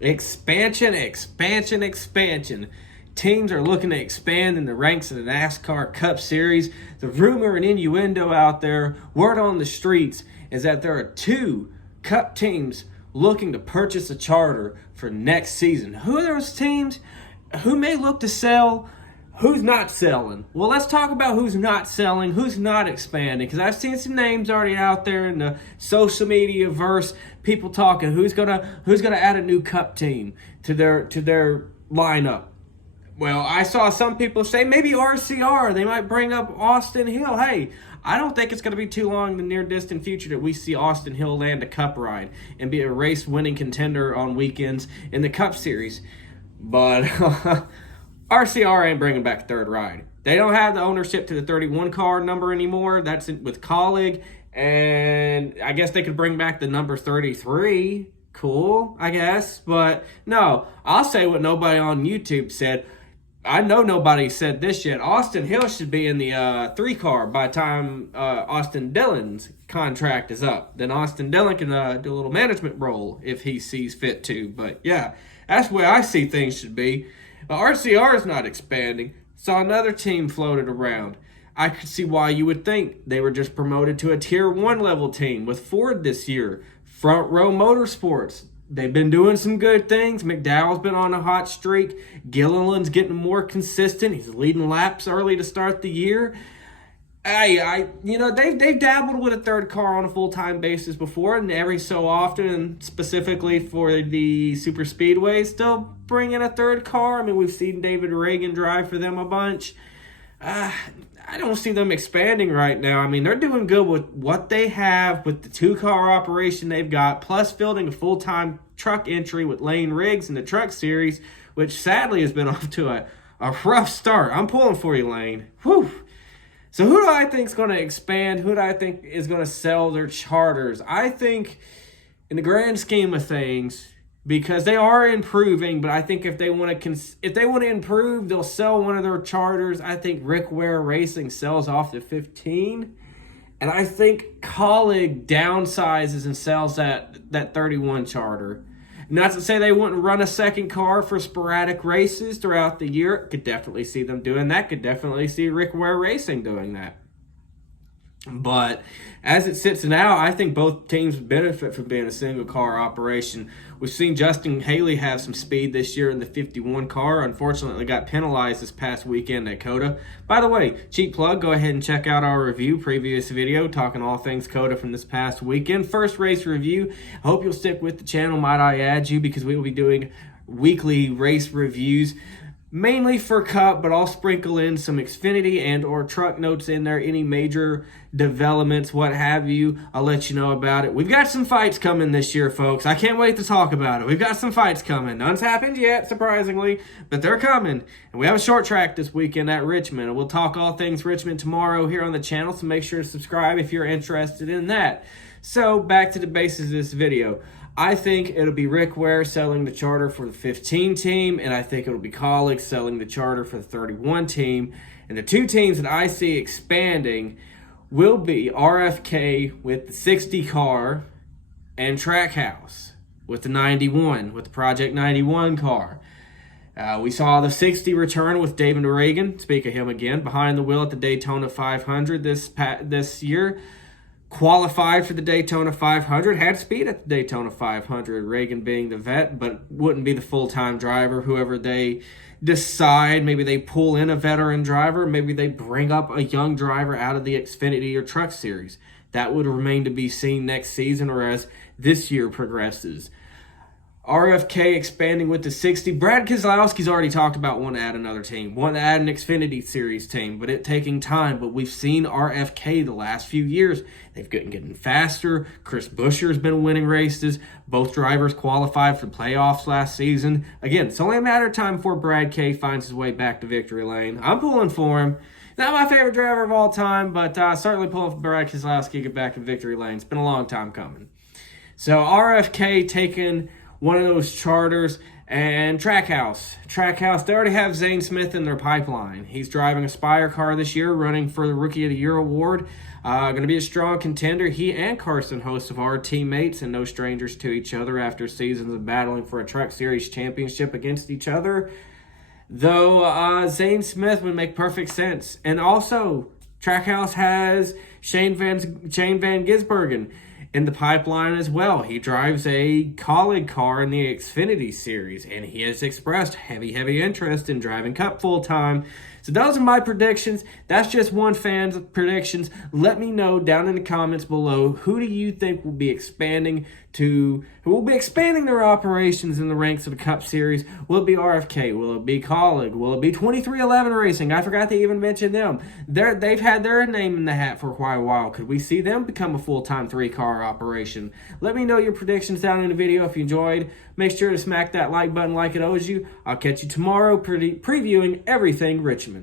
Expansion, expansion, expansion. Teams are looking to expand in the ranks of the NASCAR Cup Series. The rumor and innuendo out there, word on the streets, is that there are two Cup teams looking to purchase a charter for next season. Who are those teams? Who may look to sell? Who's not selling? Well, let's talk about who's not selling, who's not expanding, because I've seen some names already out there in the social media verse. People talking who's gonna add a new Cup team to their lineup. Well, I saw some people say maybe RCR. They might bring up Austin Hill. Hey, I don't think it's going to be too long in the near-distant future that we see Austin Hill land a Cup ride and be a race-winning contender on weekends in the Cup Series. But RCR ain't bringing back a third ride. They don't have the ownership to the 31 car number anymore. That's with Colleague. And I guess they could bring back the number 33. Cool, I guess. But no, I'll say what nobody on YouTube said. I know nobody said this yet. Austin Hill should be in the 3 car by the time Austin Dillon's contract is up. Then Austin Dillon can do a little management role if he sees fit to. But yeah, that's where I see things should be. RCR is not expanding. Saw another team floated around. I could see why you would think they were just promoted to a Tier 1 level team with Ford this year. Front Row Motorsports. They've been doing some good things. McDowell's been on a hot streak. Gilliland's getting more consistent. He's leading laps early to start the year. They've dabbled with a third car on a full-time basis before, and every so often, and specifically for the super speedways, still bring in a third car. I mean, we've seen David Reagan drive for them a bunch. I don't see them expanding right now. I mean, they're doing good with what they have with the 2-car operation they've got, plus fielding a full-time truck entry with Lane Riggs in the Truck Series, which sadly has been off to a rough start. I'm pulling for you, Lane. Whew. So who do I think is going to expand? Who do I think is going to sell their charters? I think in the grand scheme of things, because they are improving, but I think if they want to improve, they'll sell one of their charters. I think Rick Ware Racing sells off the 15, and I think Colleague downsizes and sells that 31 charter. Not to say they wouldn't run a second car for sporadic races throughout the year. Could definitely see them doing that. Could definitely see Rick Ware Racing doing that. But as it sits now, I think both teams benefit from being a single car operation. We've seen Justin Haley have some speed this year in the 51 car. Unfortunately, got penalized this past weekend at COTA. By the way, cheap plug, go ahead and check out our review, previous video, talking all things COTA from this past weekend. First race review. I hope you'll stick with the channel, might I add you, because we will be doing weekly race reviews. Mainly for Cup, but I'll sprinkle in some Xfinity and or truck notes in there, any major developments, what have you. I'll let you know about it. We've got some fights coming this year, folks. I can't wait to talk about it. We've got some fights coming. None's happened yet, surprisingly, but they're coming. And we have a short track this weekend at Richmond, and we'll talk all things Richmond tomorrow here on the channel, so make sure to subscribe if you're interested in that. So, back to the basis of this video. I think it'll be Rick Ware selling the charter for the 15 team, and I think it'll be Colleague selling the charter for the 31 team. And the two teams that I see expanding will be RFK with the 60 car and Trackhouse with the 91, with the Project 91 car. We saw the 60 return with David Reagan, speak of him again, behind the wheel at the Daytona 500 this year. Qualified for the Daytona 500, had speed at the Daytona 500, Reagan being the vet, but wouldn't be the full-time driver. Whoever they decide, maybe they pull in a veteran driver, maybe they bring up a young driver out of the Xfinity or Truck Series. That would remain to be seen next season or as this year progresses. RFK expanding with the 60. Brad Keselowski's already talked about wanting to add another team, wanting to add an Xfinity Series team, but it taking time. But we've seen RFK the last few years. They've gotten getting faster. Chris Buescher's been winning races. Both drivers qualified for the playoffs last season. Again, it's only a matter of time before Brad K finds his way back to victory lane. I'm pulling for him. Not my favorite driver of all time, but certainly pulling for Brad Keselowski to get back in victory lane. It's been a long time coming. So RFK taking one of those charters, and Trackhouse, they already have Zane Smith in their pipeline. He's driving a Spire car this year, running for the Rookie of the Year award. Going to be a strong contender. He and Carson Host of our teammates and no strangers to each other after seasons of battling for a Truck Series championship against each other. Though Zane Smith would make perfect sense. And also, Trackhouse has Shane Van Gisbergen in the pipeline as well. He drives a colleague car in the Xfinity Series, and he has expressed heavy interest in driving Cup full-time. So those are my predictions. That's just one fan's predictions. Let me know down in the comments below, who do you think will be expanding their operations in the ranks of the Cup Series? Will it be RFK? Will it be Colleague? Will it be 2311 Racing? I forgot to even mention them. They've had their name in the hat for quite a while. Could we see them become a full-time 3-car operation? Let me know your predictions down in the video if you enjoyed. Make sure to smack that like button like it owes you. I'll catch you tomorrow previewing everything Richmond.